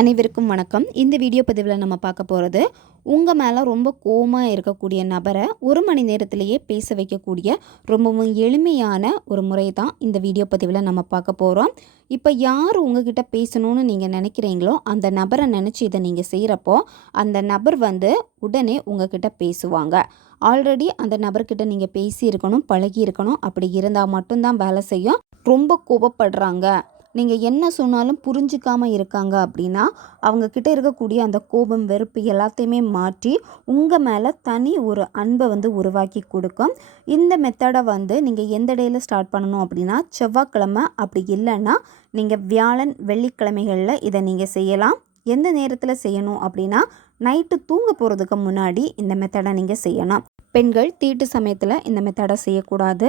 அனைவருக்கும் வணக்கம். இந்த வீடியோ பதிவில் நம்ம பார்க்க போகிறது உங்கள் மேலே ரொம்ப கோவமாக இருக்கக்கூடிய நபரை ஒரு மணி நேரத்திலேயே பேச வைக்கக்கூடிய ரொம்பவும் எளிமையான ஒரு முறை தான் இந்த வீடியோ பதிவில் நம்ம பார்க்க போகிறோம் இப்போ யார் உங்ககிட்ட பேசணும்னு நீங்கள் நினைக்கிறீங்களோ அந்த நபரை நினச்சி இதை நீங்கள் செய்கிறப்போ அந்த நபர் வந்து உடனே உங்ககிட்ட பேசுவாங்க. ஆல்ரெடி அந்த நபர்கிட்ட நீங்கள் பேசியிருக்கணும் பழகி இருக்கணும் அப்படி இருந்தால் மட்டும்தான் வேலை செய்யும். ரொம்ப கோபப்படுறாங்க நீங்கள் என்ன சொன்னாலும் புரிஞ்சிக்காமல் இருக்காங்க அப்படின்னா அவங்கக்கிட்ட இருக்கக்கூடிய அந்த கோபம் வெறுப்பு எல்லாத்தையுமே மாற்றி உங்கள் மேலே தனி ஒரு அன்பை வந்து உருவாக்கி கொடுக்கும். இந்த மெத்தடை வந்து நீங்கள் எந்த டேயில் ஸ்டார்ட் பண்ணணும் அப்படின்னா செவ்வாய்க்கிழமை அப்படி இல்லைன்னா நீங்கள் வியாழன் வெள்ளிக்கிழமைகளில் இதை நீங்கள் செய்யலாம். எந்த நேரத்தில் செய்யணும் அப்படின்னா நைட்டு தூங்க போகிறதுக்கு முன்னாடி இந்த மெத்தடை நீங்கள் செய்யணும் பெண்கள் தீட்டு சமயத்தில் இந்த மெத்தடை செய்யக்கூடாது.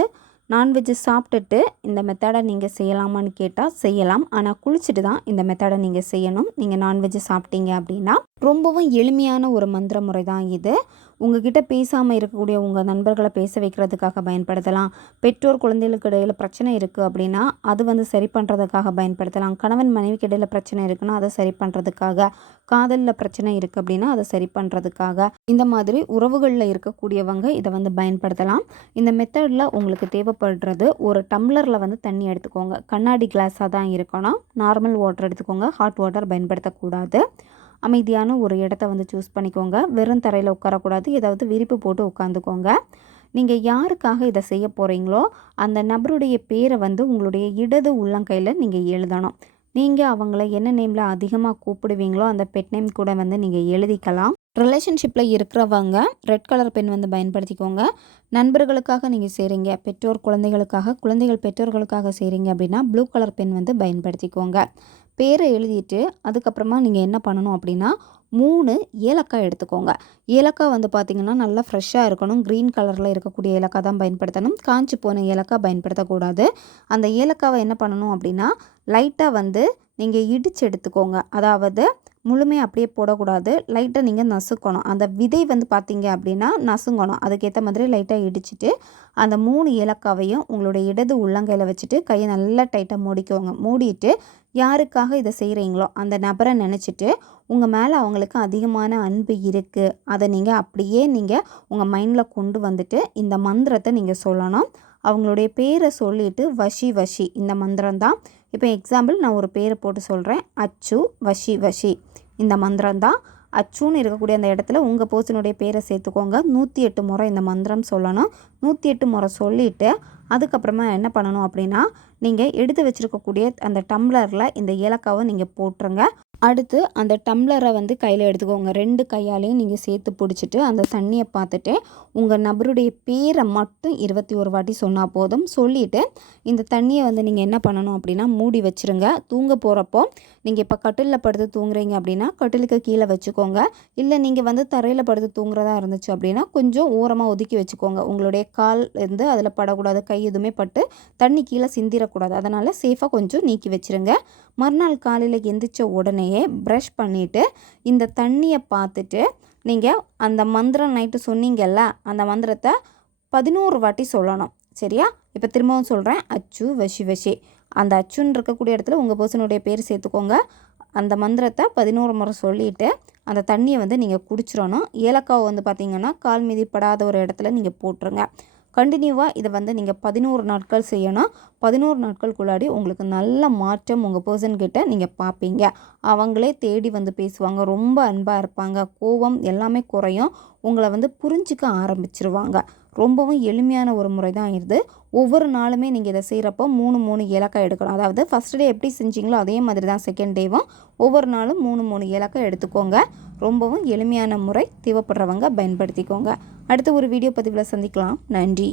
நான்வெஜ்ஜு சாப்பிட்டுட்டு இந்த மெத்தடை நீங்கள் செய்யலாமான்னு கேட்டால் செய்யலாம். ஆனால் குளிச்சுட்டு தான் இந்த மெத்தடை நீங்கள் செய்யணும். நீங்கள் நான்வெஜ்ஜு சாப்பிட்டீங்க அப்படின்னா ரொம்பவும் எளிமையான ஒரு மந்திர முறை தான் இது. உங்ககிட்ட பேசாமல் இருக்கக்கூடிய உங்கள் நண்பர்களை பேச வைக்கிறதுக்காக பயன்படுத்தலாம். பெற்றோர் குழந்தைகளுக்கு இடையில் பிரச்சனை இருக்குது அப்படின்னா அது வந்து சரி பண்ணுறதுக்காக பயன்படுத்தலாம். கணவன் மனைவிக்கு இடையில் பிரச்சனை இருக்குன்னா அதை சரி பண்ணுறதுக்காக காதலில் பிரச்சனை இருக்குது அப்படின்னா அதை சரி பண்ணுறதுக்காக இந்த மாதிரி உறவுகளில் இருக்கக்கூடியவங்க இதை வந்து பயன்படுத்தலாம். இந்த மெத்தடில் உங்களுக்கு தேவைப்படுறது ஒரு டம்ளரில் வந்து தண்ணி எடுத்துக்கோங்க. கண்ணாடி கிளாஸாக தான் இருக்கணும். நார்மல் வாட்டர் எடுத்துக்கோங்க. ஹாட் வாட்டர் பயன்படுத்தக்கூடாது. அமைதியான ஒரு இடத்த வந்து சூஸ் பண்ணிக்கோங்க. வெறும் தரையில் உட்காரக்கூடாது. ஏதாவது விரிப்பு போட்டு உட்காந்துக்கோங்க. நீங்கள் யாருக்காக இதை செய்ய போகிறீங்களோ அந்த நபருடைய பேரை வந்து உங்களுடைய இடது உள்ளங்கையில் நீங்கள் எழுதணும். நீங்கள் அவங்கள என்ன நேமில் அதிகமாக கூப்பிடுவீங்களோ அந்த பெட் நேம் கூட வந்து நீங்கள் எழுதிக்கலாம். ரிலேஷன்ஷிப்பில் இருக்கிறவங்க ரெட் கலர் பென் வந்து பயன்படுத்திக்கோங்க. நண்பர்களுக்காக நீங்கள் செய்கிறீங்க பெற்றோர் குழந்தைகளுக்காக குழந்தைகள் பெற்றோர்களுக்காக செய்கிறீங்க அப்படின்னா ப்ளூ கலர் பென் வந்து பயன்படுத்திக்கோங்க. பேரை எழுதிட்டு அதுக்கப்புறமா நீங்கள் என்ன பண்ணணும் அப்படின்னா மூணு ஏலக்காய் எடுத்துக்கோங்க. ஏலக்காய் வந்து பார்த்திங்கன்னா நல்லா ஃப்ரெஷ்ஷாக இருக்கணும். க்ரீன் கலரில் இருக்கக்கூடிய ஏலக்காய் தான் பயன்படுத்தணும். காஞ்சி போன ஏலக்காய் பயன்படுத்தக்கூடாது. அந்த ஏலக்காவை என்ன பண்ணணும் அப்படின்னா லைட்டாக வந்து நீங்கள் இடித்து எடுத்துக்கோங்க. அதாவது முழுமையாக அப்படியே போடக்கூடாது. லைட்டாக நீங்கள் நசுக்கணும். அந்த விதை வந்து பார்த்தீங்க அப்படின்னா நசுங்கணும். அதுக்கேற்ற மாதிரி லைட்டாக இடிச்சிட்டு அந்த மூணு ஏலக்காவையும் உங்களுடைய இடது உள்ளங்கையில் வச்சுட்டு கையை நல்லா டைட்டாக மூடிக்கோங்க. மூடிட்டு யாருக்காக இதை செய்கிறீங்களோ அந்த நபரை நினச்சிட்டு உங்கள் மேலே அவங்களுக்கு அதிகமான அன்பு இருக்குது அதை நீங்கள் அப்படியே நீங்கள் உங்கள் மைண்டில் கொண்டு வந்துட்டு இந்த மந்திரத்தை நீங்கள் சொல்லணும். அவங்களுடைய பேரை சொல்லிவிட்டு வஷி வஷி. இந்த மந்திரம் தான். இப்போ எக்ஸாம்பிள் நான் ஒரு பேரை போட்டு சொல்கிறேன் அச்சு வஷி வஷி. இந்த மந்திரம் தான். அச்சுன்னு இருக்கக்கூடிய அந்த இடத்துல உங்கள் போர்ஷனுடைய பேரை சேர்த்துக்கோங்க. நூற்றி எட்டு முறை இந்த மந்திரம் சொல்லணும். நூற்றி எட்டு முறை சொல்லிவிட்டு அதுக்கப்புறமா என்ன பண்ணணும் அப்படின்னா நீங்கள் எடுத்து வச்சுருக்கக்கூடிய அந்த டம்ளரில் இந்த ஏலக்காவை நீங்கள் போட்டுருங்க. அடுத்து அந்த டம்ளரை வந்து கையில் எடுத்துக்கோங்க. ரெண்டு கையாலையும் நீங்கள் சேர்த்து பிடிச்சிட்டு அந்த தண்ணியை பார்த்துட்டு உங்கள் நபருடைய பேரை மட்டும் இருபத்தி ஒரு வாட்டி சொன்னால் போதும். சொல்லிவிட்டு இந்த தண்ணியை வந்து நீங்கள் என்ன பண்ணணும் அப்படின்னா மூடி வச்சுருங்க. தூங்க போகிறப்போ நீங்கள் இப்போ கட்டிலில் படுத்து தூங்குறீங்க அப்படின்னா கட்டிலுக்கு கீழே வச்சுக்கோங்க. இல்லை நீங்கள் வந்து தரையில் படுத்து தூங்குறதா இருந்துச்சு அப்படின்னா கொஞ்சம் ஓரமாக ஒதுக்கி வச்சுக்கோங்க. உங்களுடைய கால் இருந்து அதில் படக்கூடாது கை எதுவுமே பட்டு தண்ணி கீழே சிந்திரக்கூடாது. அதனால் சேஃபாக கொஞ்சம் நீக்கி வச்சுருங்க. மறுநாள் காலையில் எந்திரிச்ச உடனேயே ப்ரஷ் பண்ணிவிட்டு இந்த தண்ணியை பார்த்துட்டு நீங்கள் அந்த மந்திரம் நைட்டு சொன்னீங்கல்ல அந்த மந்திரத்தை பதினோரு வாட்டி சொல்லணும். சரியா? இப்போ திரும்பவும் சொல்கிறேன் அச்சு வஷி வஷி. அந்த அச்சுன்னு இருக்கக்கூடிய இடத்துல உங்கள் பர்சனுடைய பேர் சேர்த்துக்கோங்க. அந்த மந்திரத்தை பதினோரு முறை சொல்லிவிட்டு அந்த தண்ணியை வந்து நீங்கள் குடிச்சிடணும். ஏலக்காவை வந்து பார்த்திங்கன்னா கால் மிதிப்படாத ஒரு இடத்துல நீங்கள் போட்டுருங்க. கண்டினியூவாக இதை வந்து நீங்கள் பதினோரு நாட்கள் செய்யணும். பதினோரு நாட்களுக்குள்ளாடி உங்களுக்கு நல்ல மாற்றம் உங்கள் பர்சன்கிட்ட நீங்கள் பார்ப்பீங்க அவங்களே தேடி வந்து பேசுவாங்க. ரொம்ப அன்பாக இருப்பாங்க. கோபம் எல்லாமே குறையும். உங்களை வந்து புரிஞ்சிக்க ஆரம்பிச்சிருவாங்க. ரொம்பவும் எளிமையான ஒரு முறை தான் இது. ஒவ்வொரு நாளுமே நீங்கள் இதை செய்கிறப்போ மூணு மூணு ஏலக்காய் எடுக்கணும். அதாவது ஃபஸ்ட் டே எப்படி செஞ்சீங்களோ அதே மாதிரி தான் செகண்ட் டேவும் ஒவ்வொரு நாளும் மூணு மூணு ஏலக்காய் எடுத்துக்கோங்க. ரொம்பவும் எளிமையான முறை தேவைப்படுறவங்க பயன்படுத்திக்கோங்க. அடுத்த ஒரு வீடியோ பதிவில் சந்திக்கலாம். நன்றி.